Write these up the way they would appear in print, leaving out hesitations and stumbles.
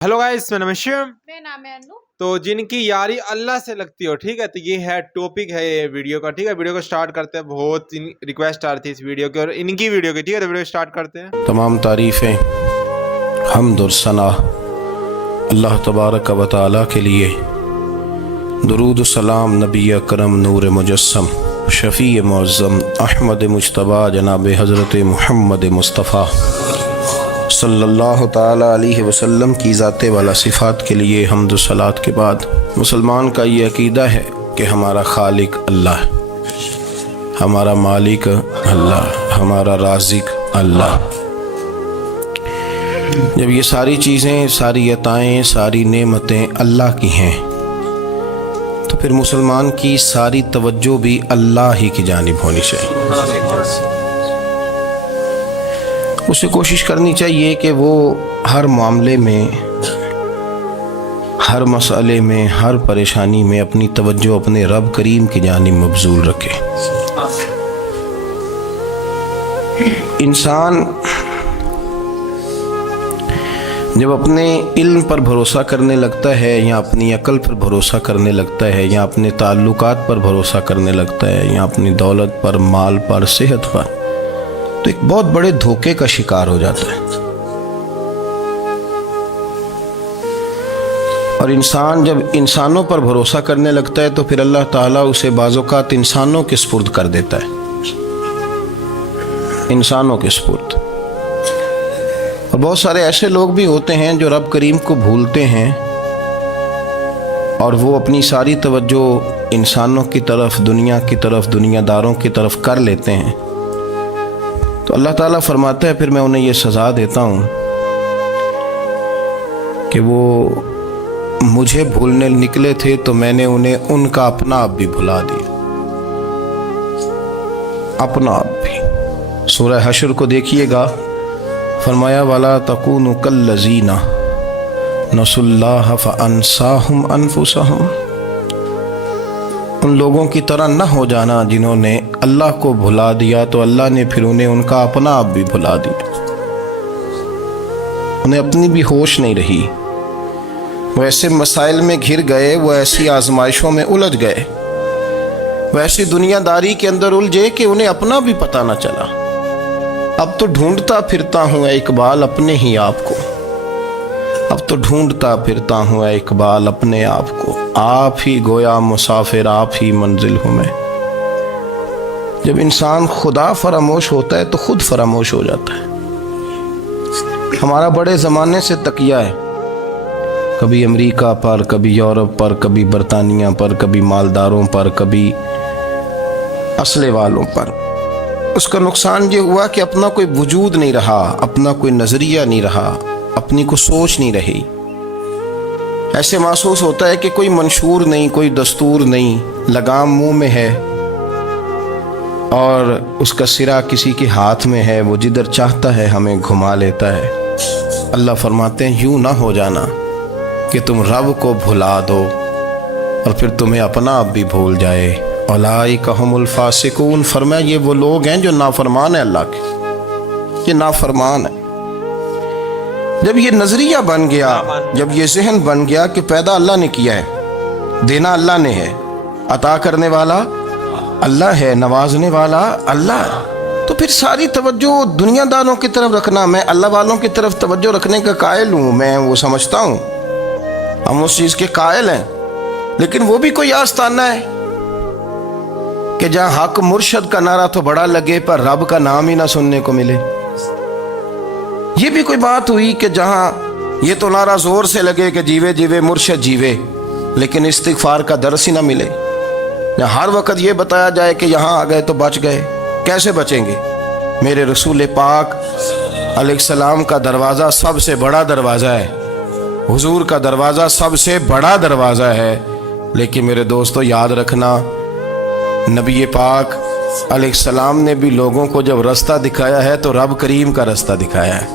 Hello guys, मेरा नाम है शिवम। मेरा नाम है अनु। तो जिनकी यारी अल्लाह से लगती हो, ठीक है, तो ये है टॉपिक है ये वीडियो का। ठीक है, वीडियो को स्टार्ट करते हैं। बहुत रिक्वेस्ट आ रही थी इस वीडियो की और इनकी वीडियो की। ठीक है, तो वीडियो स्टार्ट करते हैं। तमाम तारीफ़ें हम्द और सना अल्लाह तबारक व तआला के लिए। दुरूद सलाम नबी अकरम नूर मुजस्सम शफ़ी मुअज़्ज़म अहमद मुज्तबा जनाब हज़रत मुहम्मद मुस्तफ़ा सल्लल्लाहु ताला अलैहि वसल्लम की ज़ाते वाला सिफ़ात के लिए हम्द सलात के बाद मुसलमान का ये अक़ीदा है कि हमारा खालिक अल्लाह है, हमारा मालिक अल्लाह, हमारा राज़िक अल्लाह। जब ये सारी चीज़ें, सारी अताएँ, सारी नेमतें अल्लाह की हैं तो फिर मुसलमान की सारी तवज्जो भी अल्लाह ही की जानिब होनी चाहिए। उसे कोशिश करनी चाहिए कि वो हर मामले में, हर मसले में, हर परेशानी में अपनी तवज्जो अपने रब करीम की जानिब मबजूल रखे। इंसान जब अपने इल्म पर भरोसा करने लगता है या अपनी अकल पर भरोसा करने लगता है या अपने ताल्लुकात पर भरोसा करने लगता है या अपनी दौलत पर, माल पर, सेहत पर, तो एक बहुत बड़े धोखे का शिकार हो जाता है। और इंसान जब इंसानों पर भरोसा करने लगता है तो फिर अल्लाह ताला उसे बाज़ौक़ात इंसानों के सुपुर्द कर देता है, इंसानों के सुपुर्द। और बहुत सारे ऐसे लोग भी होते हैं जो रब करीम को भूलते हैं और वो अपनी सारी तवज्जो इंसानों की तरफ, दुनिया की तरफ, दुनियादारों की तरफ कर लेते हैं। तो अल्लाह ताला फरमाता है फिर मैं उन्हें ये सज़ा देता हूँ कि वो मुझे भूलने निकले थे तो मैंने उन्हें उनका अपना आप भी भुला दिया, अपना आप भी। सूरह हश्र को देखिएगा, फरमाया वाला तकूनु कल्लज़ीना नसुल्लाह फ़अन्साहुम अनफुसहुम। उन लोगों की तरह न हो जाना जिन्होंने अल्लाह को भुला दिया तो अल्लाह ने फिर उन्हें उनका अपना आप भी भुला दिया। उन्हें अपनी भी होश नहीं रही, वो ऐसे मसाइल में घिर गए, वो ऐसी आजमाइशों में उलझ गए, वो ऐसी दुनियादारी के अंदर उलझे कि उन्हें अपना भी पता न चला। अब तो ढूंढता फिरता हूँ इकबाल अपने ही आप को, अब तो ढूंढता फिरता हूँ इकबाल अपने आप को, आप ही गोया मुसाफिर, आप ही मंजिल हूँ मैं। जब इंसान खुदा फरामोश होता है तो खुद फरामोश हो जाता है। हमारा बड़े ज़माने से तकिया है, कभी अमेरिका पर, कभी यूरोप पर, कभी बरतानिया पर, कभी मालदारों पर, कभी असले वालों पर। उसका नुकसान ये हुआ कि अपना कोई वजूद नहीं रहा, अपना कोई नज़रिया नहीं रहा, अपनी को सोच नहीं रही। ऐसे महसूस होता है कि कोई मंशूर नहीं, कोई दस्तूर नहीं, लगाम मुंह में है और उसका सिरा किसी के हाथ में है, वो जिधर चाहता है हमें घुमा लेता है। अल्लाह फरमाते हैं यूं ना हो जाना कि तुम रब को भुला दो और फिर तुम्हें अपना आप भी भूल जाए। उलाइका हुमुल फासिकून, फरमाया ये वो लोग हैं जो नाफरमान है अल्लाह के, ये नाफरमान है। जब ये नजरिया बन गया, जब ये जहन बन गया कि पैदा अल्लाह ने किया है, देना अल्लाह ने है, अता करने वाला अल्लाह है, नवाजने वाला अल्लाह है, तो फिर सारी तवज्जो दुनियादारों की तरफ रखना, मैं अल्लाह वालों की तरफ तवज्जो रखने का कायल हूँ, मैं वो समझता हूँ, हम उस चीज़ के कायल हैं। लेकिन वो भी कोई आस्ताना है कि जहाँ हक मुर्शद का नारा तो बड़ा लगे पर रब का नाम ही ना सुनने को मिले। ये भी कोई बात हुई कि जहाँ ये तो नारा जोर से लगे कि जीवे जीवे मुर्शद जीवे, लेकिन इस्तिगफार का दर्स ही ना मिले। हर वक्त ये बताया जाए कि यहाँ आ गए तो बच गए, कैसे बचेंगे? मेरे रसूल पाक अलैहिस्सलाम का दरवाज़ा सबसे बड़ा दरवाज़ा है, हुजूर का दरवाज़ा सबसे बड़ा दरवाज़ा है। लेकिन मेरे दोस्तों याद रखना, नबी पाक अलैहिस्सलाम ने भी लोगों को जब रास्ता दिखाया है तो रब करीम का रास्ता दिखाया है,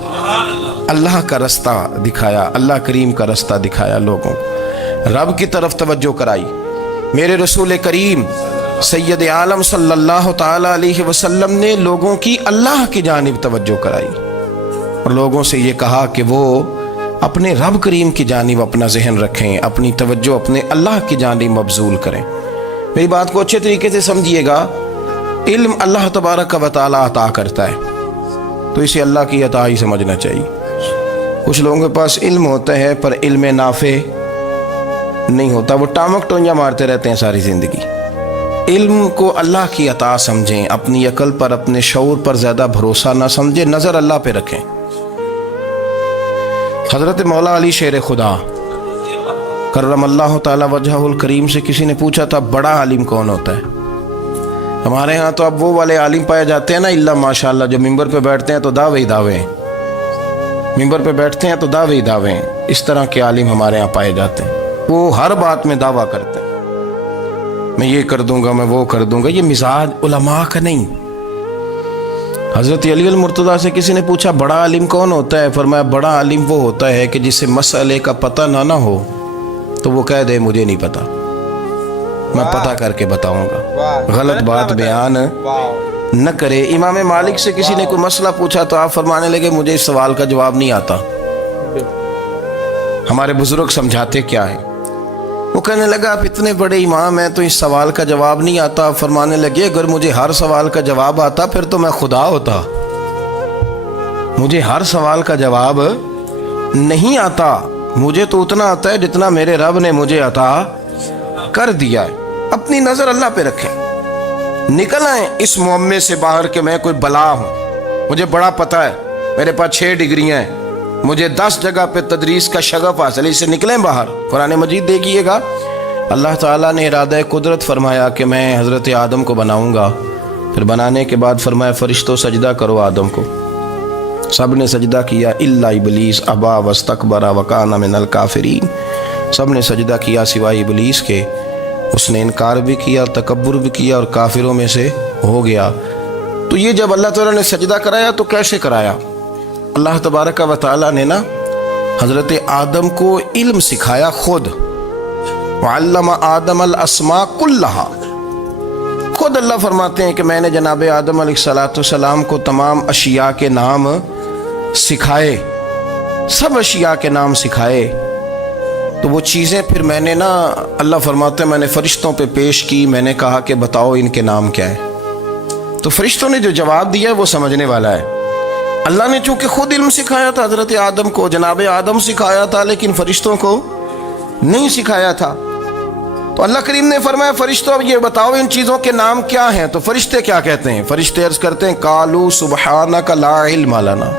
अल्लाह का रास्ता दिखाया, अल्लाह करीम का रास्ता दिखाया, लोगों रब की तरफ तवज्जो कराई। मेरे रसूल करीम सैयद आलम सल्लल्लाहु ताला अलैहि वसल्लम ने लोगों की अल्लाह की जानिब तवज्जो कराई और लोगों से ये कहा कि वो अपने रब करीम की जानिब अपना जहन रखें, अपनी तवज्जो अपने अल्लाह की जानिब मबजूल करें। मेरी बात को अच्छे तरीके से समझिएगा। इल्म अल्लाह तबारक व तआला अता करता है, तो इसे अल्लाह की अता ही समझना चाहिए। कुछ लोगों के पास इल्म होता है पर इल्म नाफे नहीं होता, वो टामक टोंजा मारते रहते हैं सारी ज़िंदगी। इल्म को अल्लाह की अता समझें, अपनी अकल पर अपने शऊर पर ज़्यादा भरोसा ना समझें, नज़र अल्लाह पे रखें। हज़रत मौला अली शेर खुदा करमल्लाहु ताला वजहुल करीम से किसी ने पूछा था बड़ा आलिम कौन होता है। हमारे यहाँ तो अब वो वाले आलिम पाए जाते हैं ना, इल्ला माशाअल्लाह, जो मिंबर पे बैठते हैं तो दावे ही दावे हैं, मिंबर पे बैठते हैं तो दावे ही दावे हैं। इस तरह के आलिम हमारे यहाँ पाए जाते हैं, वो हर बात में दावा करते हैं, मैं ये कर दूंगा, मैं वो कर दूंगा। ये मिजाज उलमा का नहीं। हज़रत अली अल मुर्तज़ा से किसी ने पूछा बड़ा आलिम कौन होता है, फरमाया बड़ा आलिम वो होता है कि जिसे मसले का पता ना हो तो वो कह दे मुझे नहीं पता, मैं पता करके बताऊंगा, गलत बात बयान न करे। इमाम मालिक से किसी ने कोई मसला पूछा तो आप फरमाने लगे मुझे इस सवाल का जवाब नहीं आता, हमारे बुजुर्ग समझाते क्या है। वो कहने लगा आप इतने बड़े इमाम हैं तो इस सवाल का जवाब नहीं आता। आप फरमाने लगे अगर मुझे हर सवाल का जवाब आता फिर तो मैं खुदा होता, मुझे हर सवाल का जवाब नहीं आता, मुझे तो उतना आता है जितना मेरे रब ने मुझे अता कर दिया है। अपनी नज़र अल्लाह पे रखें, निकल आए इस मुअम्मे से बाहर के मैं कोई बला हूँ, मुझे बड़ा पता है, मेरे पास 6 डिग्रियाँ हैं, मुझे 10 जगह पे तदरीस का शगफ हासिल, इससे निकलें बाहर। कुरान मजीद देखिएगा, अल्लाह ताला ने इरादा कुदरत फरमाया कि मैं हज़रत आदम को बनाऊंगा, फिर बनाने के बाद फरमाया फरिश्तों सजदा करो आदम को। सब ने सजदा किया इल्ला इबलीस अबा वस्तकबरा वकाना मिनल काफिरीन, सब ने सजदा किया सिवाय इबलीस के, उसने इनकार भी किया, तकब्बुर भी किया और काफिरों में से हो गया। तो ये जब अल्लाह ताला ने सजदा कराया तो कैसे कराया? अल्लाह तबारक व तआला ने ना हज़रत आदम को इल्म सिखाया खुद, वअल्लम आदम अल अस्मा कुल्लहा। खुद अल्लाह फरमाते हैं कि मैंने जनाब आदम अलैहिस्सलाम को तमाम अशिया के नाम सिखाए, सब अशिया के नाम सिखाए। तो वो चीज़ें फिर मैंने ना, अल्लाह फरमाते हैं मैंने फरिश्तों पे पेश की, मैंने कहा कि बताओ इनके नाम क्या है। तो फरिश्तों ने जो जवाब दिया है वो समझने वाला है। अल्लाह ने चूँकि खुद इल्म सिखाया था हज़रत आदम को, जनाब आदम सिखाया था, लेकिन फरिश्तों को नहीं सिखाया था। तो अल्लाह करीम ने फरमाया फरिश्तों अब ये बताओ इन चीज़ों के नाम क्या हैं। तो फरिश्ते क्या कहते हैं? फरिश्ते अर्ज़ करते हैं कालू सुबहानका ला इल्म लना।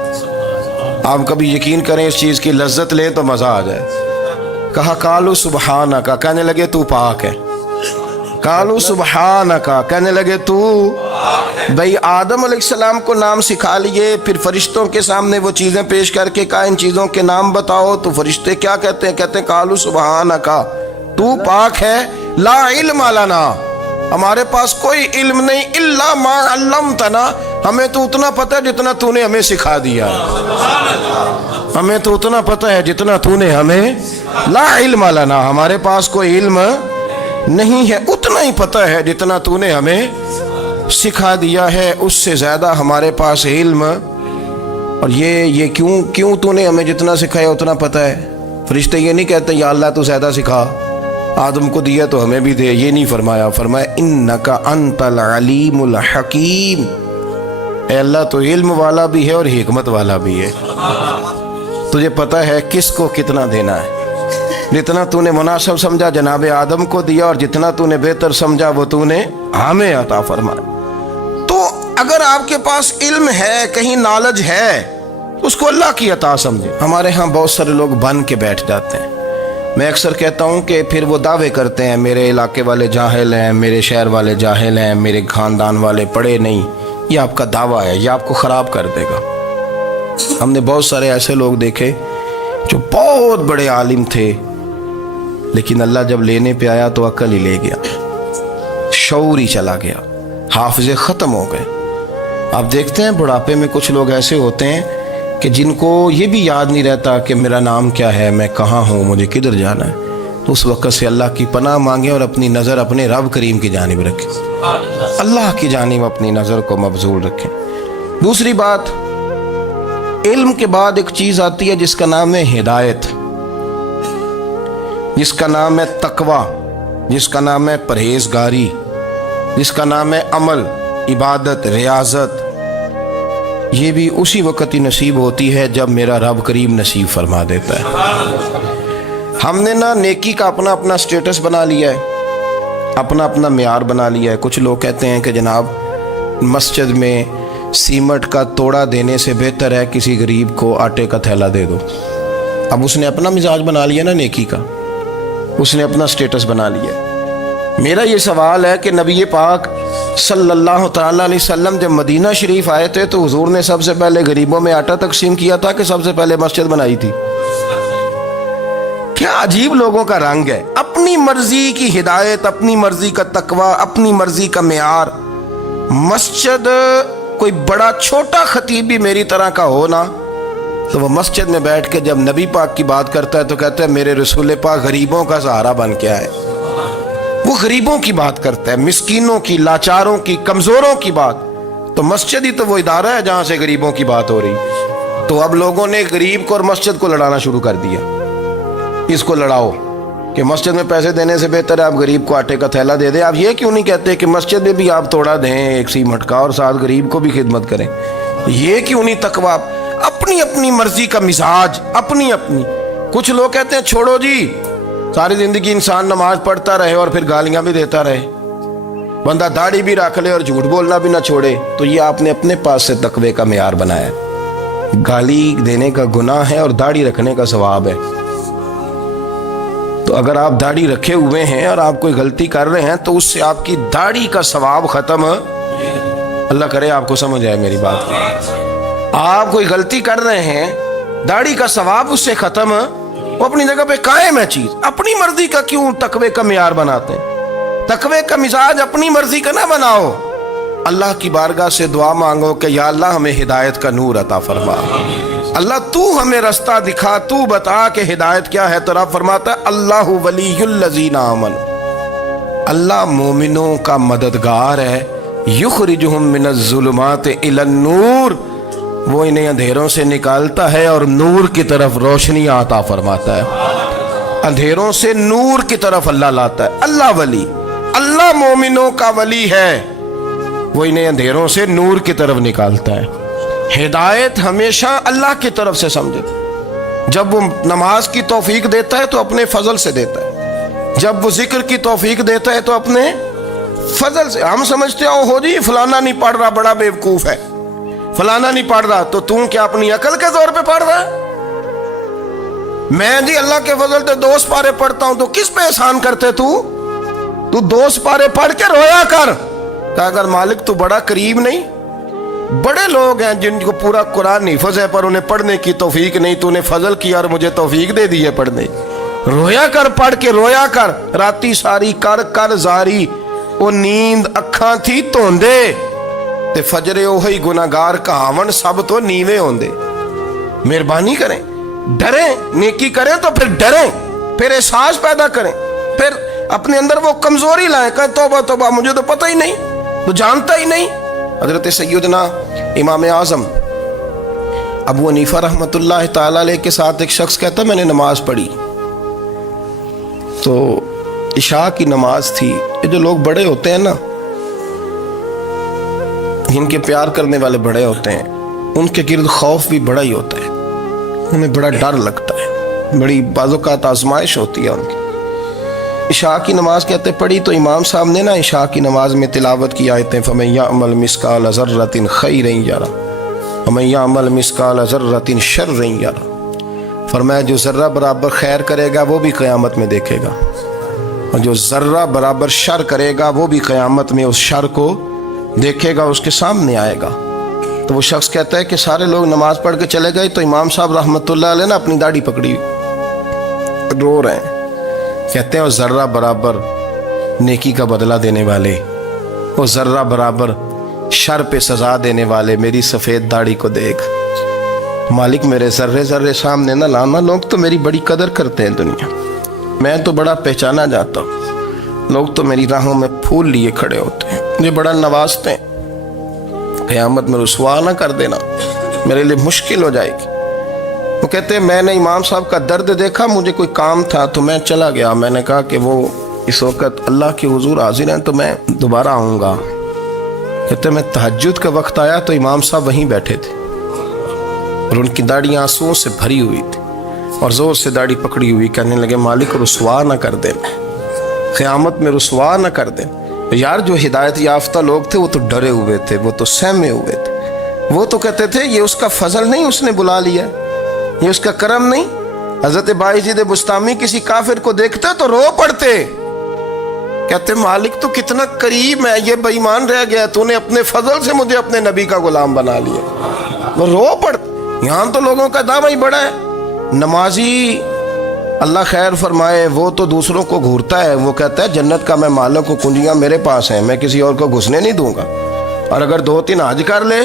आप कभी यकीन करें इस चीज़ की लज्जत लें तो मज़ा आ जाए। कहा कालू सुबहानका, कहने लगे तू पाक है। कालू सुबहानका, कहने लगे तू, भाई आदम अलैहिस्सलाम को नाम सिखा लिए, फिर फरिश्तों के सामने वो चीज़ें पेश करके कहा इन चीज़ों के नाम बताओ। तो फरिश्ते क्या कहते हैं? कहते हैं कालू सुबहानका, तू पाक है, ला इल्म लना, हमारे पास कोई इल्म नहीं, इल्ला मा अल्लमतना, हमें तो उतना पता है जितना तूने हमें सिखा दिया, हमें तो उतना पता है जितना तूने हमें, ला इल्म लना, हमारे पास कोई इल्म नहीं है, उतना ही पता है जितना तूने हमें सिखा दिया है, उससे ज़्यादा हमारे पास इल्म। और ये क्यों तूने हमें जितना सिखाया उतना पता है। फरिश्ते ये नहीं कहते या अल्लाह तू ज़्यादा सिखा, आदम को दिया तो हमें भी दे, ये नहीं फरमाया। फरमाया इन्नका अंतल अलीमुल हकीम, ए अल्लाह तो इल्म वाला भी है और हिकमत वाला भी है, तुझे पता है किसको कितना देना है। जितना तूने मुनासिब समझा जनाब आदम को दिया, और जितना तूने बेहतर समझा वो तूने हमें अता फरमाया। तो अगर आपके पास इल्म है, कहीं नॉलेज है, उसको अल्लाह की अता समझे। हमारे यहाँ बहुत सारे लोग बन के बैठ जाते हैं। मैं अक्सर कहता हूँ कि फिर वो दावे करते हैं मेरे इलाके वाले जाहिल हैं, मेरे शहर वाले जाहिल हैं, मेरे ख़ानदान वाले पढ़े नहीं। ये आपका दावा है, ये आपको ख़राब कर देगा। हमने बहुत सारे ऐसे लोग देखे जो बहुत बड़े आलिम थे, लेकिन अल्लाह जब लेने पे आया तो अक्ल ही ले गया, शऊर ही चला गया, हाफिज़े ख़त्म हो गए। आप देखते हैं बुढ़ापे में कुछ लोग ऐसे होते हैं कि जिनको ये भी याद नहीं रहता कि मेरा नाम क्या है, मैं कहाँ हूँ, मुझे किधर जाना है। तो उस वक़्त से अल्लाह की पनाह मांगें और अपनी नज़र अपने रब करीम की जानिब रखें, अल्लाह की जानिब अपनी नज़र को मबजूल रखें। दूसरी बात, علم کے بعد ایک چیز آتی ہے جس کا نام ہے ہدایت، جس کا نام ہے تقوی، جس کا نام ہے پرہیزگاری، جس کا نام ہے عمل، عبادت، ریاضت۔ یہ بھی اسی وقت ہی نصیب ہوتی ہے جب میرا رب کریم نصیب فرما دیتا ہے۔ ہم نے نا نیکی کا اپنا اپنا سٹیٹس بنا لیا ہے، اپنا اپنا معیار بنا لیا ہے۔ کچھ لوگ کہتے ہیں کہ جناب مسجد میں سیمنٹ کا توڑا دینے سے بہتر ہے کسی غریب کو آٹے کا تھیلا دے دو۔ اب اس نے اپنا مزاج بنا لیا نا نیکی کا، اس نے اپنا سٹیٹس بنا لیا۔ میرا یہ سوال ہے کہ نبی پاک صلی اللہ تعالیٰ علیہ وسلم جب مدینہ شریف آئے تھے تو حضور نے سب سے پہلے غریبوں میں آٹا تقسیم کیا تھا کہ سب سے پہلے مسجد بنائی تھی؟ کیا عجیب لوگوں کا رنگ ہے، اپنی مرضی کی ہدایت، اپنی مرضی کا تقوی، اپنی مرضی کا معیار۔ مسجد کوئی بڑا چھوٹا خطیب بھی میری طرح کا ہو نا تو وہ مسجد میں بیٹھ کے جب نبی پاک کی بات کرتا ہے تو کہتا ہے میرے رسول پاک غریبوں کا سہارا بن کے آئے۔ وہ غریبوں کی بات کرتا ہے، مسکینوں کی، لاچاروں کی، کمزوروں کی بات۔ تو مسجد ہی تو وہ ادارہ ہے جہاں سے غریبوں کی بات ہو رہی۔ تو اب لوگوں نے غریب کو اور مسجد کو لڑانا شروع کر دیا، اس کو لڑاؤ کہ مسجد میں پیسے دینے سے بہتر ہے آپ غریب کو آٹے کا تھیلا دے دیں۔ آپ یہ کیوں نہیں کہتے کہ مسجد میں بھی آپ توڑا دیں ایک سیمنٹ کا اور ساتھ غریب کو بھی خدمت کریں؟ یہ کیوں نہیں تقوی؟ اپنی اپنی مرضی کا مزاج، اپنی اپنی۔ کچھ لوگ کہتے ہیں چھوڑو جی، ساری زندگی انسان نماز پڑھتا رہے اور پھر گالیاں بھی دیتا رہے، بندہ داڑھی بھی رکھ لے اور جھوٹ بولنا بھی نہ چھوڑے۔ تو یہ آپ نے اپنے پاس سے تقوی کا معیار بنایا۔ گالی دینے کا گناہ ہے اور داڑھی رکھنے کا ثواب ہے۔ تو اگر آپ داڑھی رکھے ہوئے ہیں اور آپ کوئی غلطی کر رہے ہیں تو اس سے آپ کی داڑھی کا ثواب ختم۔ اللہ کرے آپ کو سمجھ آئے میری بات۔ آپ کوئی غلطی کر رہے ہیں، داڑھی کا ثواب اس سے ختم، وہ اپنی جگہ پہ قائم ہے چیز۔ اپنی مرضی کا کیوں تقوی کا معیار بناتے ہیں؟ تقوی کا مزاج اپنی مرضی کا نہ بناؤ۔ اللہ کی بارگاہ سے دعا مانگو کہ یا اللہ ہمیں ہدایت کا نور عطا فرما، اللہ تو ہمیں رستہ دکھا، تو بتا کہ ہدایت کیا ہے۔ تو رب فرماتا ہے اللہ ولی الذین آمنوا، اللہ مومنوں کا مددگار ہے، یخرجہم من الظلمات الی النور، وہ انہیں اندھیروں سے نکالتا ہے اور نور کی طرف روشنی عطا فرماتا ہے۔ اندھیروں سے نور کی طرف اللہ لاتا ہے۔ اللہ ولی، اللہ مومنوں کا ولی ہے، وہ انہیں اندھیروں سے نور کی طرف نکالتا ہے۔ ہدایت ہمیشہ اللہ کی طرف سے سمجھے۔ جب وہ نماز کی توفیق دیتا ہے تو اپنے فضل سے دیتا ہے، جب وہ ذکر کی توفیق دیتا ہے تو اپنے فضل سے۔ ہم سمجھتے ہو جی فلانا نہیں پڑھ رہا بڑا بیوقوف ہے، فلانا نہیں پڑھ رہا، تو تم کیا اپنی عقل کے زور پہ پڑھ رہا ہے؟ میں جی اللہ کے فضل سے 2 سپارے پڑھتا ہوں، تو کس پہ احسان کرتے تو 2 سپارے پڑھ کے رویا کر کہ اگر مالک تو بڑا قریب نہیں۔ بڑے لوگ ہیں جن کو پورا قرآن حفظ ہے پر انہیں پڑھنے کی توفیق نہیں، تو انہیں فضل کیا اور مجھے توفیق دے دی ہے پڑھنے۔ رویا کر، پڑھ کے رویا کر، راتی ساری کر کر زاری، وہ نیند اکھاں تھی توندے تے فجرے اوہی گناہگار کہاون سب تو نیوے ہوندے۔ مہربانی کریں، ڈریں، نیکی کریں تو پھر ڈریں، پھر احساس پیدا کریں، پھر اپنے اندر وہ کمزوری لائیں کہ توبہ توبہ مجھے تو پتہ ہی نہیں، تو جانتا ہی نہیں۔ حضرت سیدنا امام اعظم ابو حنیفہ رحمۃ اللہ تعالی علیہ کے ساتھ ایک شخص کہتا میں نے نماز پڑھی تو عشاء کی نماز تھی۔ یہ جو لوگ بڑے ہوتے ہیں نا، جن کے پیار کرنے والے بڑے ہوتے ہیں، ان کے گرد خوف بھی بڑا ہی ہوتا ہے، انہیں بڑا ڈر لگتا ہے، بڑی بعض اوقات آزمائش ہوتی ہے ان کی۔ عشاء کی نماز کہتے پڑھی تو امام صاحب نے نا عشاء کی نماز میں تلاوت کی آیتیں فَمَن يَعْمَلْ مِثْقَالَ ذَرَّةٍ خَيْرًا يَرَهُ وَمَن يَعْمَلْ مِثْقَالَ ذَرَّةٍ شَرًّا يَرَهُ، فرمایا جو ذرہ برابر خیر کرے گا وہ بھی قیامت میں دیکھے گا، اور جو ذرہ برابر شر کرے گا وہ بھی قیامت میں اس شر کو دیکھے گا، اس کے سامنے آئے گا۔ تو وہ شخص کہتا ہے کہ سارے لوگ نماز پڑھ کے چلے گئے تو امام صاحب رحمۃ اللہ علیہ نے اپنی داڑھی پکڑی، رو رہے ہیں، کہتے ہیں وہ ذرہ برابر نیکی کا بدلہ دینے والے، وہ ذرہ برابر شر پہ سزا دینے والے میری سفید داڑھی کو دیکھ، مالک میرے ذرے ذرے سامنے نہ لانا، لوگ تو میری بڑی قدر کرتے ہیں دنیا، میں تو بڑا پہچانا جاتا ہوں، لوگ تو میری راہوں میں پھول لیے کھڑے ہوتے ہیں، مجھے بڑا نوازتے ہیں، قیامت میں رسوا نہ کر دینا، میرے لیے مشکل ہو جائے گی. وہ کہتے ہیں میں نے امام صاحب کا درد دیکھا, مجھے کوئی کام تھا تو میں چلا گیا. میں نے کہا کہ وہ اس وقت اللہ کے حضور حاضر ہیں تو میں دوبارہ آؤں گا. کہتے ہیں میں تہجد کا وقت آیا تو امام صاحب وہیں بیٹھے تھے اور ان کی داڑھی آنسوؤں سے بھری ہوئی تھی اور زور سے داڑھی پکڑی ہوئی. کہنے لگے مالک رسوا نہ کر دیں, قیامت میں رسوا نہ کر دیں. یار جو ہدایت یافتہ لوگ تھے وہ تو ڈرے ہوئے تھے, وہ تو سہمے ہوئے تھے. وہ تو کہتے تھے یہ اس کا فضل نہیں, اس نے بلا لیا, یہ اس کا کرم نہیں. حضرت بایزید بسطامی کسی کافر کو دیکھتے تو رو پڑتے, کہتے مالک تو کتنا قریب ہے, یہ بے ایمان رہ گیا, تو نے اپنے فضل سے مجھے اپنے نبی کا غلام بنا لیا. وہ رو پڑتے. یہاں تو لوگوں کا دعویٰ ہی بڑا ہے. نمازی اللہ خیر فرمائے وہ تو دوسروں کو گھورتا ہے, وہ کہتا ہے جنت کا میں مالک ہوں, کنجیاں میرے پاس ہیں, میں کسی اور کو گھسنے نہیں دوں گا. اور اگر 2-3 حج کر لے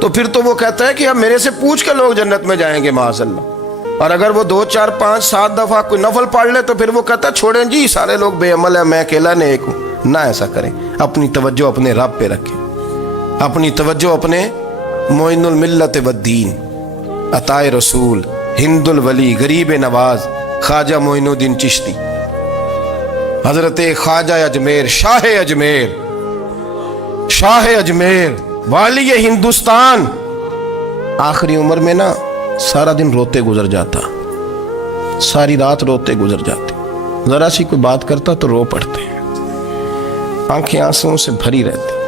تو پھر تو وہ کہتا ہے کہ اب میرے سے پوچھ کے لوگ جنت میں جائیں گے معاذ اللہ. اور اگر وہ 2 4 5 7 دفعہ کوئی نفل پڑھ لے تو پھر وہ کہتا ہے چھوڑیں جی سارے لوگ بے عمل ہیں, میں اکیلا نیک ہوں. نہ ایسا کریں, اپنی توجہ اپنے رب پہ رکھیں, اپنی توجہ اپنے معین الملت والدین, عطائے رسول, ہند الولی, غریب نواز, خواجہ معین الدین چشتی, حضرت خواجہ اجمیر, شاہ اجمیر, والی ہندوستان. آخری عمر میں نا سارا دن روتے گزر جاتا, ساری رات روتے گزر جاتے, ذرا سی کوئی بات کرتا تو رو پڑتے, آنکھیں آنسوؤں سے بھری رہتی.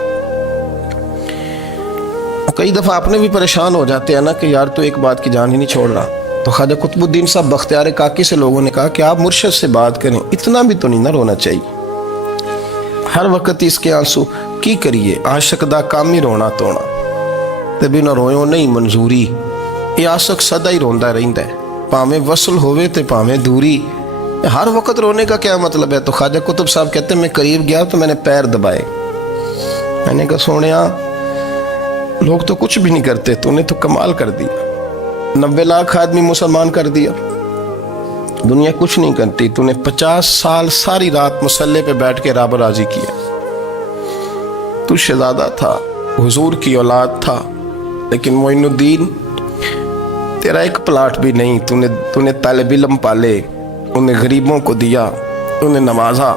کئی دفعہ آپ نے بھی پریشان ہو جاتے ہیں نا کہ یار تو ایک بات کی جان ہی نہیں چھوڑ رہا. تو خواجہ قطب الدین صاحب بختیار کاکی سے لوگوں نے کہا کہ آپ مرشد سے بات کریں, اتنا بھی تو نہیں نہ رونا چاہیے, ہر وقت اس کے آنسو کی کریے. عاشق دا کام ہی رونا تونا, تبھی نہ رویوں نہیں منظوری. یہ عاشق سدا ہی روندا رہندا ہے, پاویں وصل ہوئے تے پاویں دوری. ہر وقت رونے کا کیا مطلب ہے؟ تو خواجہ قطب صاحب کہتے ہیں میں قریب گیا تو میں نے پیر دبائے, میں نے کہا سونیا لوگ تو کچھ بھی نہیں کرتے, تو نے تو کمال کر دیا. 90 لاکھ آدمی مسلمان کر دیا, دنیا کچھ نہیں کرتی. تو نے 50 سال ساری رات مسلح پہ بیٹھ کے رب راضی کیا. تو شہزادہ تھا, حضور کی اولاد تھا, لیکن معین الدین تیرا ایک پلاٹ بھی نہیں. تو نے طالب علم پالے, انہیں غریبوں کو دیا, انہیں نوازا,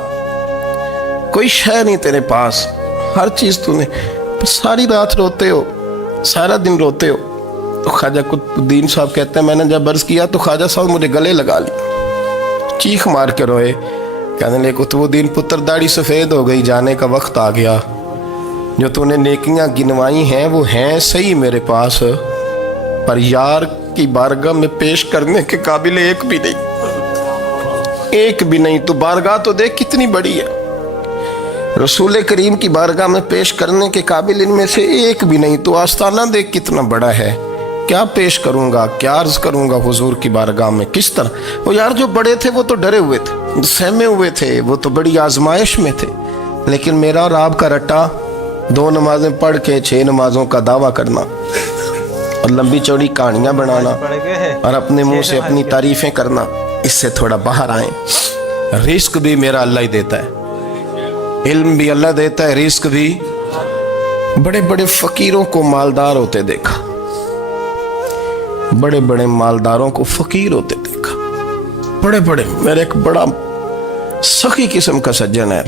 کوئی شے نہیں تیرے پاس, ہر چیز تو نے. ساری رات روتے ہو, سارا دن روتے ہو. تو خواجہ قطب الدین صاحب کہتے ہیں میں نے جب عرض کیا تو خواجہ صاحب مجھے گلے لگا لیا, چیخ مار کے روئے. کہنے لگے قطب الدین پتر داڑھی سفید ہو گئی, جانے کا وقت آ گیا. جو تو نے نیکیاں گنوائی ہیں وہ ہیں صحیح میرے پاس, پر یار کی بارگاہ میں پیش کرنے کے قابل ایک بھی نہیں. تو بارگاہ تو دیکھ کتنی بڑی ہے, رسول کریم کی بارگاہ میں پیش کرنے کے قابل ان میں سے ایک بھی نہیں. تو آستانہ دیکھ کتنا بڑا ہے, کیا پیش کروں گا, کیا عرض کروں گا حضور کی بارگاہ میں, کس طرح. وہ یار جو بڑے تھے وہ تو ڈرے ہوئے تھے, سہمے ہوئے تھے, وہ تو بڑی آزمائش میں تھے. لیکن میرا اور آپ کا رٹا 2 نمازیں پڑھ کے 6 نمازوں کا دعویٰ کرنا اور لمبی چوڑی کہانیاں بنانا اور اپنے منہ سے اپنی تعریفیں کرنا, اس سے تھوڑا باہر آئیں. رزق بھی میرا اللہ ہی دیتا ہے, علم بھی اللہ دیتا ہے, رزق بھی. بڑے بڑے فقیروں کو مالدار ہوتے دیکھا, بڑے بڑے مالداروں کو فقیر ہوتے دیکھا. بڑے بڑے, میرے ایک بڑا سخی قسم کا سجن ہے,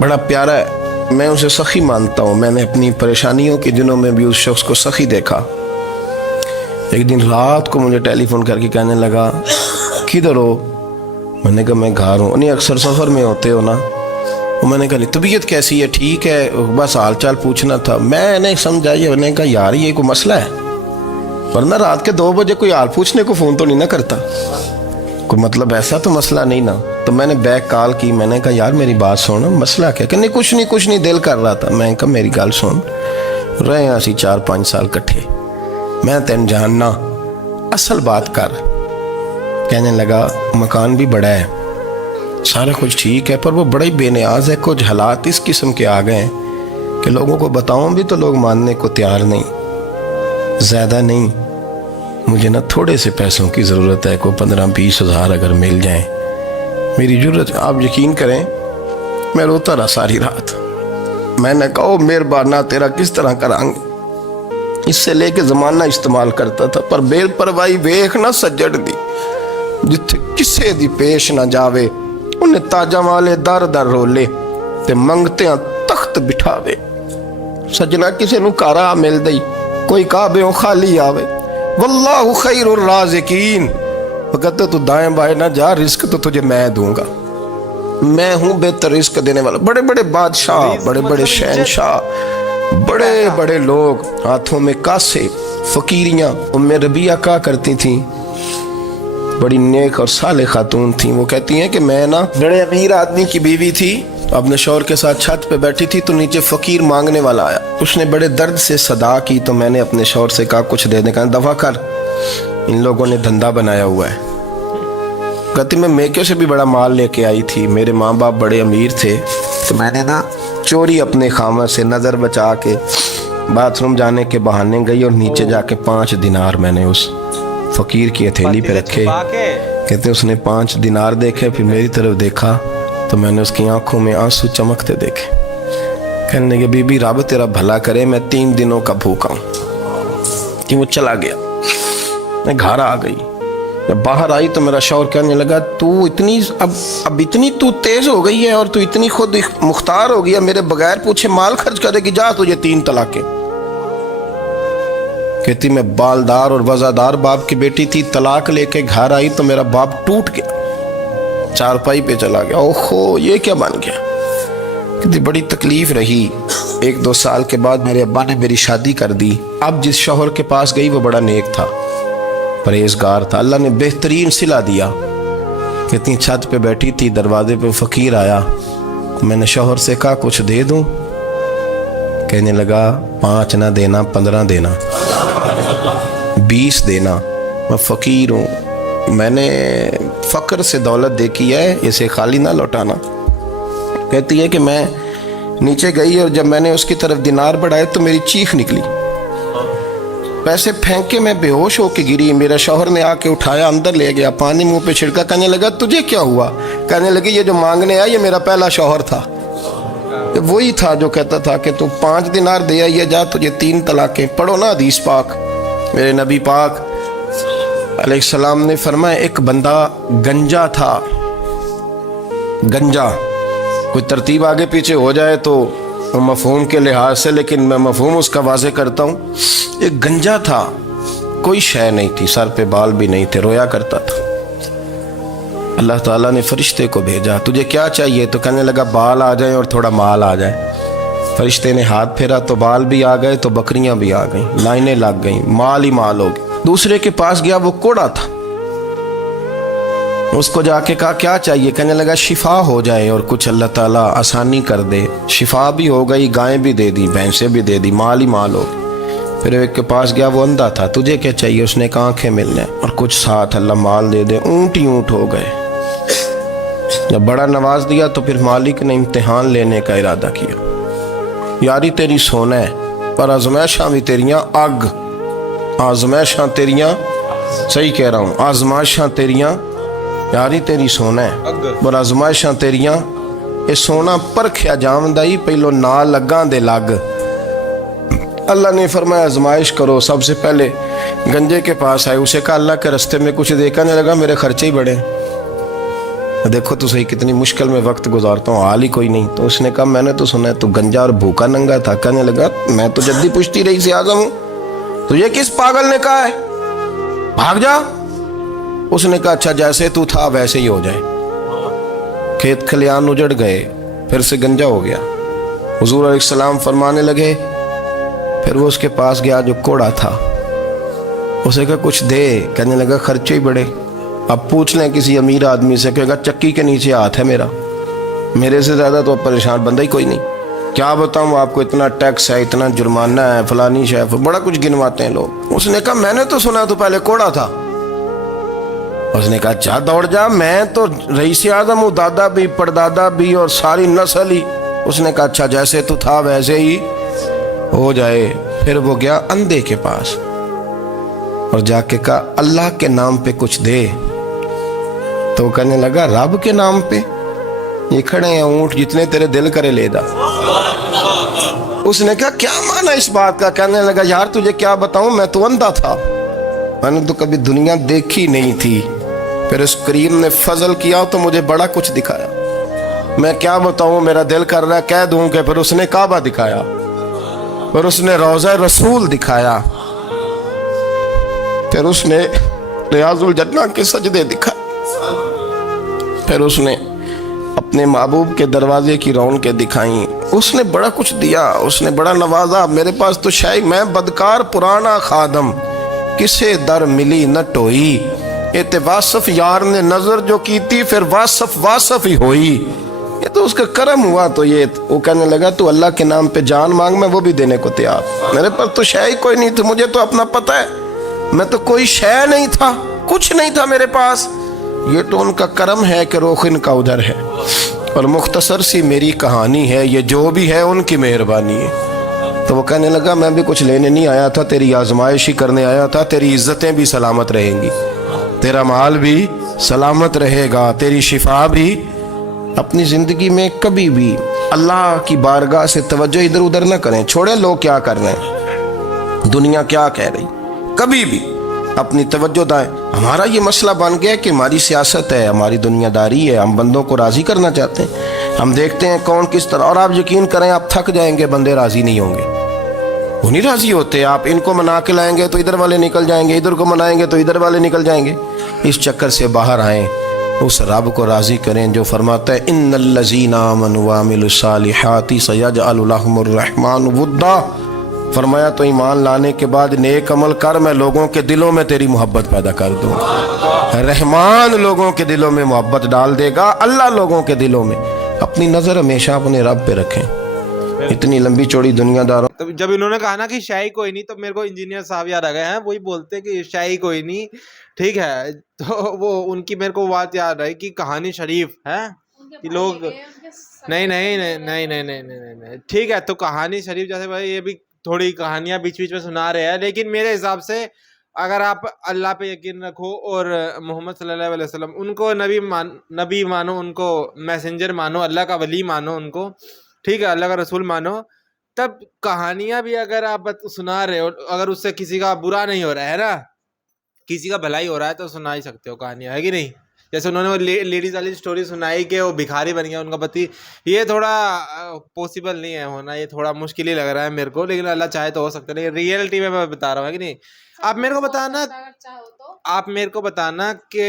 بڑا پیارا ہے, میں اسے سخی مانتا ہوں. میں نے اپنی پریشانیوں کے دنوں میں بھی اس شخص کو سخی دیکھا. ایک دن رات کو مجھے ٹیلی فون کر کے کہنے لگا کدھر ہو؟ میں نے کہا میں گھر ہوں. نہیں اکثر سفر میں ہوتے ہو نا؟ میں نے کہا طبیعت کیسی ہے؟ ٹھیک ہے, بس حال چال پوچھنا تھا. میں نے سمجھائی, میں نے کہا یار یہ کوئی مسئلہ ہے, ورنہ رات کے 2 بجے کوئی حال پوچھنے کو فون تو نہیں نہ کرتا, کوئی مطلب ایسا تو مسئلہ نہیں نا. تو میں نے بیک کال کی, میں نے کہا یار میری بات سن, مسئلہ کیا؟ کہ نہیں کچھ نہیں دل کر رہا تھا. میں نے کہا میری گال سن, رہے ہیں اسی 4-5 سال کٹھے, میں تین جاننا, اصل بات کر. کہنے لگا مکان بھی بڑا ہے, سارا کچھ ٹھیک ہے, پر وہ بڑا ہی بے نیاز ہے. کچھ حالات اس قسم کے آ گئے ہیں کہ لوگوں کو بتاؤں بھی تو لوگ ماننے کو تیار نہیں. زیادہ نہیں, مجھے نا تھوڑے سے پیسوں کی ضرورت ہے, کوئی 15-20 ہزار اگر مل جائیں, میری ضرورت. آپ یقین کریں میں روتا رہا ساری رات. میں نے کہا مہربانہ تیرا کس طرح کریں گے, اس سے لے کے زمانہ استعمال کرتا تھا، پر بے پرواہی ویکھ نہ سجڑ دی، جتھے کسے دی پیش نہ جاوے انہیں تاجاں والے در در رولے تے منگتیاں تخت بٹھاوے۔ سجنا کسے نو کارا مل دئی، کوئی کعبے خالی آوے۔ واللہ خیر الرازقین، وہ کہتے تو دائیں بائیں نہ جا، رزق تو تجھے میں دوں گا، میں ہوں بہتر رزق دینے والا۔ بڑے بڑے بادشاہ، بڑے بڑے شہنشاہ، بڑے بڑے لوگ ہاتھوں میں کاسے، فقیریاں۔ ام ربیعہ کہا کرتی تھیں، بڑی نیک اور صالح خاتون تھیں، وہ کہتی ہیں کہ میں نا بڑے امیر آدمی کی بیوی تھی، اپنے شوہر کے ساتھ چھت پہ بیٹھی تھی تو نیچے فقیر مانگنے والا آیا، اس نے بڑے درد سے صدا کی تو میں نے اپنے شوہر سے کہا کچھ دے دیں، کہا دفع کر، ان لوگوں نے دھندا بنایا ہوا ہے۔ کہتی میں میکے سے بھی بڑا مال لے کے آئی تھی، میرے ماں باپ بڑے امیر تھے تو میں نے نا چوری اپنے خامہ سے نظر بچا کے باتھ روم جانے کے بہانے گئی اور نیچے جا کے 5 دینار میں نے اس فقیر کی ہتھیلی پہ رکھے۔ کہتے اس نے 5 دینار دیکھے، پھر میری طرف دیکھا تو میں نے اس کی آنکھوں میں آنسو چمکتے دیکھے۔ کہنے لگے بی بی رب تیرا بھلا کرے، میں 3 دنوں کا بھوکا ہوں۔ کہ وہ چلا گیا، میں گھر آ گئی، جب باہر آئی تو میرا شوہر کہنے لگا تو اتنی اب اتنی تو تیز ہو گئی ہے اور تو اتنی خود مختار ہو گیا، میرے بغیر پوچھے مال خرچ کرے گی، جا تجھے 3 طلاقیں۔ کہتی میں بالدار اور وزادار باپ کی بیٹی تھی، طلاق لے کے گھر آئی تو میرا باپ ٹوٹ گیا، چارپائی پہ چلا گیا، اوہو یہ کیا بن گیا۔ کہتی بڑی تکلیف رہی، 1-2 سال کے بعد میرے ابا نے میری شادی کر دی۔ اب جس شوہر کے پاس گئی وہ بڑا نیک تھا، پرہیزگار تھا، اللہ نے بہترین صلہ دیا۔ کہتی چھت پہ بیٹھی تھی، دروازے پہ فقیر آیا، میں نے شوہر سے کہا کچھ دے دوں، کہنے لگا 5 نہ دینا، 15 دینا، 20 دینا، میں فقیر ہوں، میں نے فقر سے دولت دیکھی ہے، اسے خالی نہ لوٹانا۔ کہتی ہے کہ میں نیچے گئی اور جب میں نے اس کی طرف دینار بڑھائے تو میری چیخ نکلی، پیسے پھینک کے میں بے ہوش ہو کے گری، میرا شوہر نے آ کے اٹھایا، اندر لے گیا، پانی منہ پہ چھڑکا، کہنے لگا تجھے کیا ہوا؟ کہنے لگی یہ جو مانگنے آیا یہ میرا پہلا شوہر تھا، وہی تھا جو کہتا تھا کہ تو 5 دینار دے آئیے جا، تجھے 3 طلاقیں۔ پڑھو نا حدیث پاک، میرے نبی پاک علیہ السلام نے فرمایا ایک بندہ گنجا تھا، گنجا، کوئی ترتیب آگے پیچھے ہو جائے تو مفہوم کے لحاظ سے، لیکن میں مفہوم اس کا واضح کرتا ہوں، ایک گنجا تھا، کوئی شے نہیں تھی، سر پہ بال بھی نہیں تھے، رویا کرتا تھا۔ اللہ تعالیٰ نے فرشتے کو بھیجا، تجھے کیا چاہیے؟ تو کہنے لگا بال آ جائیں اور تھوڑا مال آ جائے۔ فرشتے نے ہاتھ پھیرا تو بال بھی آ گئے تو بکریاں بھی آ گئیں، لائنیں لگ گئیں، مال ہی مال ہو گئے۔ دوسرے کے پاس گیا، وہ کوڑا تھا، اس کو جا کے کہا کیا چاہیے؟ کہنے لگا شفا ہو جائے اور کچھ اللہ تعالیٰ آسانی کر دے۔ شفا بھی ہو گئی، گائیں بھی دے دی، بھینسیں بھی دے دی، مال ہی مال ہو گئی۔ پھر ایک کے پاس گیا، وہ اندھا تھا، تجھے کیا چاہیے؟ اس نے کہا آنکھیں ملنے اور کچھ ساتھ اللہ مال دے دے۔ اونٹ ہی اونٹ ہو گئے۔ جب بڑا نواز دیا تو پھر مالک نے امتحان لینے کا ارادہ کیا، یاری تیری سونا ہے پر آزمائشاں بھی تیریاں اگ، آزمائشاں تیریاں، صحیح کہہ رہا ہوں، آزمائشاں تیریاں، یاری تیری سونا ہے پر آزمائشاں تیریاں، اے سونا پرکھیا جامدائی پہلو نہ لگاں دے لگ۔ اللہ نے فرمایا آزمائش کرو۔ سب سے پہلے گنجے کے پاس آئے، اسے کہا اللہ کے رستے میں کچھ دیکھنے لگا، میرے خرچے ہی بڑے، دیکھو تو صحیح کتنی مشکل میں وقت گزارتا ہوں، حال ہی کوئی نہیں۔ تو اس نے کہا میں نے تو سنا ہے تو گنجا اور بھوکا ننگا تھا۔ کہنے لگا میں تو جدی پشتی رئیس اعظم ہوں، تجھے کس پاگل نے کہا ہے بھاگ جا؟ اس نے کہا اچھا جیسے تو تھا ویسے ہی ہو جائے۔ کھیت کھلیان اجڑ گئے، پھر سے گنجا ہو گیا۔ حضور علیہ السلام فرمانے لگے، پھر وہ اس کے پاس گیا جو کوڑا تھا، اسے کہا کچھ دے، کہنے لگا خرچے ہی بڑے۔ اب پوچھ لیں کسی امیر آدمی سے، کہے گا چکی کے نیچے ہاتھ ہے میرا، میرے سے زیادہ تو پریشان بندہ ہی کوئی نہیں، کیا بتاؤں آپ کو، اتنا ٹیکس ہے، اتنا جرمانہ ہے، فلانی شے، بڑا کچھ گنواتے ہیں لوگ۔ اس نے کہا میں نے تو سنا تو پہلے کوڑا تھا۔ اس نے کہا جا دوڑ جا، میں تو رئیس اعظم ہوں، دادا بھی پردادا بھی اور ساری نسل ہی۔ اس نے کہا اچھا جیسے تو تھا ویسے ہی ہو جائے۔ پھر وہ گیا اندھے کے پاس اور جا کے کہا اللہ کے نام پہ کچھ دے۔ تو وہ کہنے لگا رب کے نام پہ؟ یہ کھڑے ہیں اونٹ، جتنے تیرے دل کرے لے دا۔ उसने कहा क्या माना इस बात का? कहने लगा यार तुझे क्या बताऊं, मैं तो अंधा था, मैंने तो कभी दुनिया देखी नहीं थी, फिर उस करीम ने फजल किया तो मुझे बड़ा कुछ दिखाया। मैं क्या बताऊं, मेरा दिल कर रहा है कह दूं कि फिर उसने काबा दिखाया, फिर उसने रोज़ा रसूल दिखाया, फिर उसने रियाजुल जन्ना के सजदे दिखाए, फिर उसने अपने महबूब के दरवाजे की रौनकें दिखाई। उसने बड़ा कुछ दिया, उसने बड़ा नवाजा। मेरे पास तो शायद मैं बदकार पुराना खादम, किसे दर मिली न टोई, ये वासफ यार ने नजर जो की थी, फिर वासफ ही होई। ये तो उसका करम हुआ। तो ये वो कहने लगा तू अल्लाह के नाम पे जान मांग, मैं वो भी देने को तैयार। मेरे पास तो शय कोई नहीं थी, मुझे तो अपना पता है, मैं तो कोई शय नहीं था, कुछ नहीं था मेरे पास। ये तो उनका करम है कि रुख इनका उधर है। और मुख्तसर सी मेरी कहानी है, ये जो भी है उनकी मेहरबानी है। तो वो कहने लगा मैं भी कुछ लेने नहीं आया था, तेरी आजमाइश ही करने आया था। तेरी इज्जतें भी सलामत रहेंगी, तेरा माल भी सलामत रहेगा, तेरी शिफा भी। अपनी ज़िंदगी में कभी भी अल्लाह की बारगाह से तवज्जो इधर उधर ना करें, छोड़े लोग क्या कर रहे हैं, दुनिया क्या कह रही, कभी भी अपनी तवज्जो दाएं। हमारा ये मसला बन गया कि हमारी सियासत है, हमारी दुनियादारी है, हम बंदों को राज़ी करना चाहते हैं। हम देखते हैं कौन किस तरह, और आप यकीन करें आप थक जाएंगे, बंदे राज़ी नहीं होंगे, वो नहीं राज़ी होते। आप इनको मना के लाएंगे तो इधर वाले निकल जाएंगे, इधर को मनाएंगे तो इधर वाले निकल जाएंगे। इस चक्कर से बाहर आएँ, उस रब को राज़ी करें जो फरमाता है इन्नल्लज़ीना आमनू व अमिलुस्सालिहाति सयजअलु लहुमुर्रहमानु वुद्दा। फरमाया तो ईमान लाने के बाद नेक अमल कर, मैं लोगों के दिलों में तेरी मोहब्बत पैदा कर दूँगा। रहमान लोगों के दिलों में मोहब्बत डाल देगा, अल्लाह लोगों के दिलों में। अपनी नज़र हमेशा अपने रब पे रखें। इतनी लंबी चौड़ी दुनियादारों। तो जब इन्होंने कहा ना कि शाही कोई नहीं, तो मेरे को इंजीनियर साहब याद आ गए हैं, वही बोलते कि शाही कोई नहीं, ठीक है। तो वो उनकी मेरे को बात याद आई कि कहानी शरीफ है कि लोग नहीं, ठीक है। तो कहानी शरीफ जैसे भाई ये भी थोड़ी कहानियां बीच बीच में सुना रहे हैं, लेकिन मेरे हिसाब से अगर आप अल्लाह पे यकीन रखो और मोहम्मद सल्लल्लाहु अलैहि वसल्लम उनको नबी मानो, उनको मैसेंजर मानो, अल्लाह का वली मानो उनको, ठीक है, अल्लाह का रसूल मानो, तब कहानियां भी अगर आप सुना रहे हो, अगर उससे किसी का बुरा नहीं हो रहा है ना, किसी का भलाई हो रहा है, तो सुना ही सकते हो कहानियां, है कि नहीं। जैसे उन्होंने वो लेडीज वाली स्टोरी सुनाई कि वो भिखारी बन गया उनका पति, ये थोड़ा पॉसिबल नहीं है होना, ये थोड़ा मुश्किल ही लग रहा है मेरे को, लेकिन अल्लाह चाहे तो हो सकता है। लेकिन रियलिटी में मैं बता रहा हूँ, है कि नहीं। आप मेरे को बताना, आप मेरे को बताना कि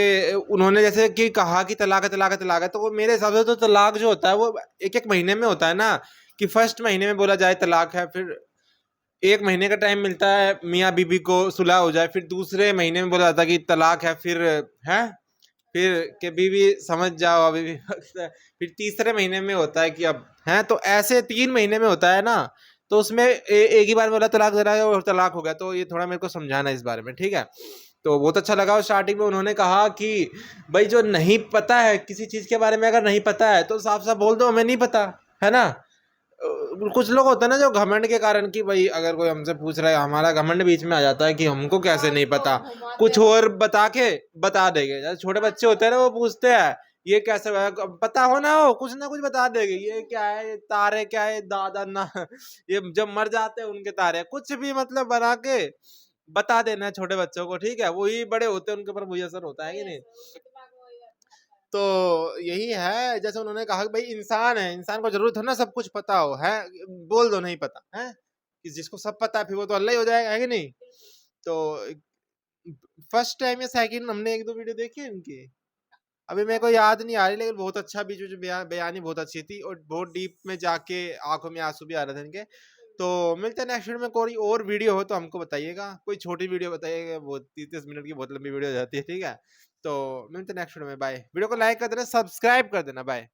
उन्होंने जैसे कि कहा कि तलाक है, तलाक है, तलाक है, तो वो मेरे हिसाब से तो तलाक जो होता है वो एक एक महीने में होता है ना, कि फर्स्ट महीने में बोला जाए तलाक है, फिर एक महीने का टाइम मिलता है मियाँ बीबी को सुलह हो जाए, फिर दूसरे महीने में बोला जाता है कि तलाक है, फिर है, फिर कि बीवी समझ जाओ अभी भी वक्त है, फिर तीसरे महीने में होता है कि अब है, तो ऐसे 3 महीने में होता है ना। तो उसमें एक ही बार बोला तलाक दे रहा है और तलाक हो गया, तो ये थोड़ा मेरे को समझाना इस बारे में, ठीक है। तो बहुत अच्छा लगा। और स्टार्टिंग में उन्होंने कहा कि भाई जो नहीं पता है किसी चीज़ के बारे में, अगर नहीं पता है तो साफ साफ बोल दो हमें नहीं पता, है ना। कुछ लोग होते हैं ना जो घमंड के कारण कि भाई अगर कोई हमसे पूछ रहा है, हमारा घमंड बीच में आ जाता है कि हमको कैसे नहीं पता, कुछ और बता देंगे। जैसे छोटे बच्चे होते हैं ना, वो पूछते हैं ये कैसे पता हो ना कुछ बता देंगे, ये क्या है, ये तारे क्या है, दादा ना ये जब मर जाते हैं उनके तारे, कुछ भी मतलब बना के बता देना है छोटे बच्चों को, ठीक है। वही बड़े होते हैं उनके ऊपर वही असर होता है कि नहीं। तो यही है, जैसे उन्होंने कहा कि भाई इंसान है, इंसान को जरूरत है ना सब कुछ पता हो, है बोल दो नहीं पता है, कि जिसको सब पता है फिर वो तो अल्लाह ही हो जाएगा, है कि नहीं। तो फर्स्ट टाइम या सेकंड हमने 1-2 वीडियो देखी है इनकी, अभी मेरे को याद नहीं आ रही, लेकिन बहुत अच्छा बीच में बयानी बहुत अच्छी थी और बहुत डीप में जाके आंखों में आंसू भी आ रहे थे इनके। तो मिलते हैं नेक्स्ट वीडियो में, कोई और वीडियो हो तो हमको बताइएगा, कोई छोटी वीडियो बताइएगा, बहुत 30 मिनट की बहुत लंबी वीडियो हो जाती है, ठीक है। तो मिलते हैं नेक्स्ट वीडियो में, बाय। वीडियो को लाइक कर देना, सब्सक्राइब कर देना, बाय।